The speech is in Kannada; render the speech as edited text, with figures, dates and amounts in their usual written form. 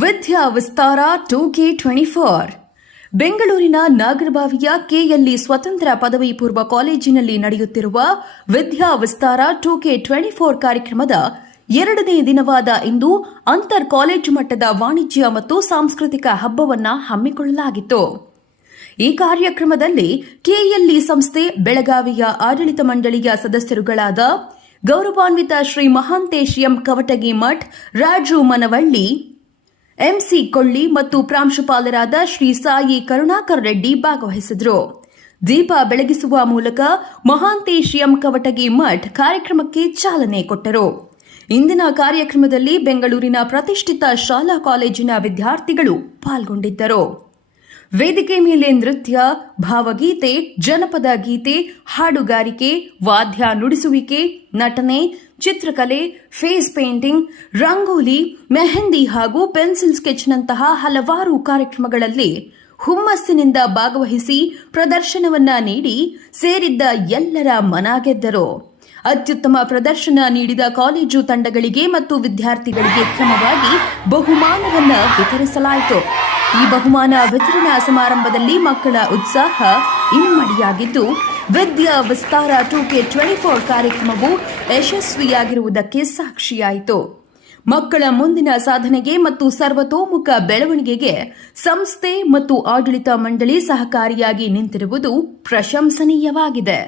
ವಿದ್ಯಾ ವಿಸ್ತಾರ 2K24 ಬೆಂಗಳೂರಿನ ನಾಗರಬಾವಿಯ ಕೆಎಲ್ಇ ಸ್ವತಂತ್ರ ಪದವಿ ಪೂರ್ವ ಕಾಲೇಜಿನಲ್ಲಿ ನಡೆಯುತ್ತಿರುವ ವಿದ್ಯಾ ವಿಸ್ತಾರ 2K24 ಕಾರ್ಯಕ್ರಮದ ಎರಡನೇ ದಿನವಾದ ಇಂದು ಅಂತರ್ ಕಾಲೇಜು ಮಟ್ಟದ ವಾಣಿಜ್ಯ ಮತ್ತು ಸಾಂಸ್ಕೃತಿಕ ಹಬ್ಬವನ್ನು ಹಮ್ಮಿಕೊಳ್ಳಲಾಗಿತ್ತು. ಈ ಕಾರ್ಯಕ್ರಮದಲ್ಲಿ ಕೆಎಲ್ಇ ಸಂಸ್ಥೆ ಬೆಳಗಾವಿಯ ಆಡಳಿತ ಮಂಡಳಿಯ ಸದಸ್ಯರುಗಳಾದ ಗೌರವಾನ್ವಿತ ಶ್ರೀ ಮಹಾಂತೇಶ್ ಎಂ ಕವಟಗಿ ಮಠ್, ರಾಜು ಮನವಳ್ಳಿ, ಎಂಸಿ ಕೊಳ್ಳಿ ಮತ್ತು ಪ್ರಾಂಶುಪಾಲರಾದ ಶ್ರೀ ಸಾಯಿ ಕರುಣಾಕರ್ ರೆಡ್ಡಿ ಭಾಗವಹಿಸಿದರು. ದೀಪ ಬೆಳಗಿಸುವ ಮೂಲಕ ಮಹಾಂತೇಶ್ ಎಂ ಕವಟಗಿ ಮಠ್ ಕಾರ್ಯಕ್ರಮಕ್ಕೆ ಚಾಲನೆ ಕೊಟ್ಟರು. ಇಂದಿನ ಕಾರ್ಯಕ್ರಮದಲ್ಲಿ ಬೆಂಗಳೂರಿನ ಪ್ರತಿಷ್ಠಿತ ಶಾಲಾ ಕಾಲೇಜಿನ ವಿದ್ಯಾರ್ಥಿಗಳು ಪಾಲ್ಗೊಂಡಿದ್ದರು. ವೇದಿಕೆ ಮೇಲೆ ನೃತ್ಯ, ಭಾವಗೀತೆ, ಜನಪದ ಗೀತೆ, ಹಾಡುಗಾರಿಕೆ, ವಾದ್ಯ ನುಡಿಸುವಿಕೆ, ನಟನೆ, ಚಿತ್ರಕಲೆ, ಫೇಸ್ ಪೇಂಟಿಂಗ್, ರಂಗೋಲಿ, ಮೆಹಂದಿ ಹಾಗೂ ಪೆನ್ಸಿಲ್ ಸ್ಕೆಚ್ನಂತಹ ಹಲವಾರು ಕಾರ್ಯಕ್ರಮಗಳಲ್ಲಿ ಹುಮ್ಮಸ್ಸಿನಿಂದ ಭಾಗವಹಿಸಿ ಪ್ರದರ್ಶನವನ್ನ ನೀಡಿ ಸೇರಿದ್ದ ಎಲ್ಲರ ಮನ ಗೆದ್ದರು. ಅತ್ಯುತ್ತಮ ಪ್ರದರ್ಶನ ನೀಡಿದ ಕಾಲೇಜು ತಂಡಗಳಿಗೆ ಮತ್ತು ವಿದ್ಯಾರ್ಥಿಗಳಿಗೆ ಕ್ರಮವಾಗಿ ಬಹುಮಾನವನ್ನು ವಿತರಿಸಲಾಯಿತು. ಈ ಬಹುಮಾನ ವಿತರಣಾ ಸಮಾರಂಭದಲ್ಲಿ ಮಕ್ಕಳ ಉತ್ಸಾಹ ಇಮ್ಮಡಿಯಾಗಿದ್ದು, ವಿದ್ಯಾ ವಿಸ್ತಾರ 2K24 ಕಾರ್ಯಕ್ರಮವು ಯಶಸ್ವಿಯಾಗಿರುವುದಕ್ಕೆ ಸಾಕ್ಷಿಯಾಯಿತು. ಮಕ್ಕಳ ಮುಂದಿನ ಸಾಧನೆಗೆ ಮತ್ತು ಸರ್ವತೋಮುಖ ಬೆಳವಣಿಗೆಗೆ ಸಂಸ್ಥೆ ಮತ್ತು ಆಡಳಿತ ಮಂಡಳಿ ಸಹಕಾರಿಯಾಗಿ ನಿಂತಿರುವುದು ಪ್ರಶಂಸನೀಯವಾಗಿದೆ.